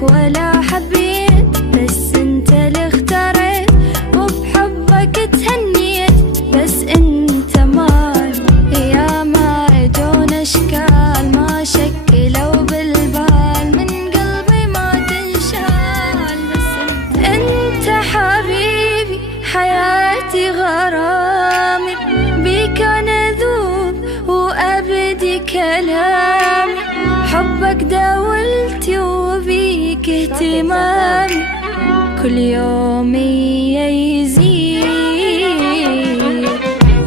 غيرك ولا حبيت، بس انت اللي اختريت وبحبك تهنيت. بس انت مال يا ما يجون اشكال ما شكلوا بالبال من قلبي ما تنشال. بس انت حبيبي حياتي غرامي، بيك انا ذوب وابدي كلامي، حبك داولتي وبيك اهتمامي، كل يوم يزيد.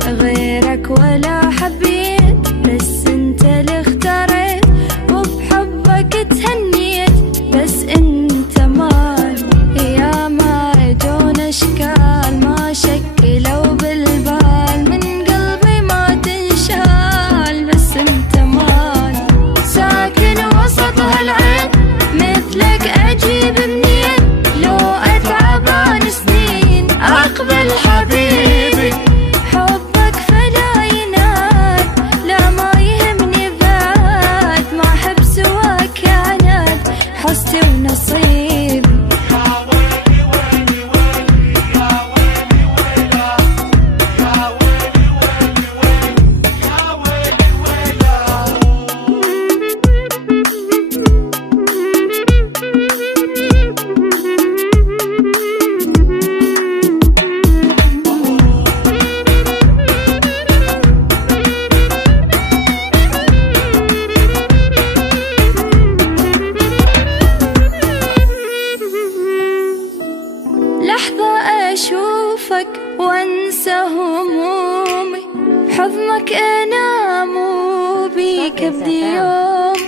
غيرك ولا حبيت، بس انت اللي اختريت وبحبك تهنيت. بس انت مال يا ما يجون اشكال ما شكلوا بالبال من قلبي ما تنشال. بس انت مال ساكن وسط هالعين، مثلك اجيب منين؟ لو اتعب عن سنين اقبل حبيبي، حبك فلا يناد، لا ما يهمني بعد، ما احب سواك عناد، حستي ونصيبي. لحظة أشوفك وأنسى همومي، بحضنك أنام وبيك أبدي يوم،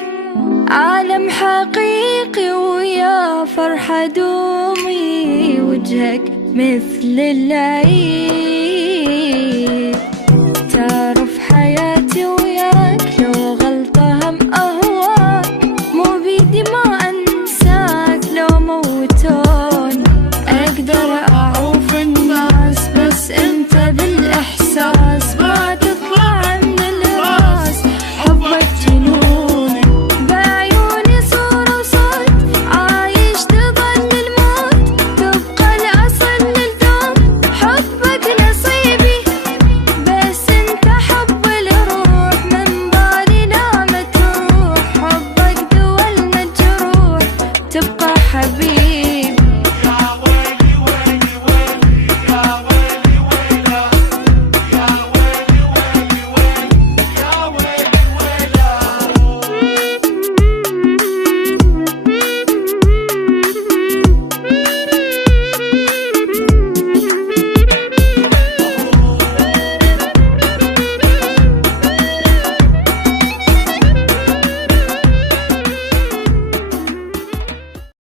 عالم حقيقي ويا فرحة دومي، وجهك مثل العيد.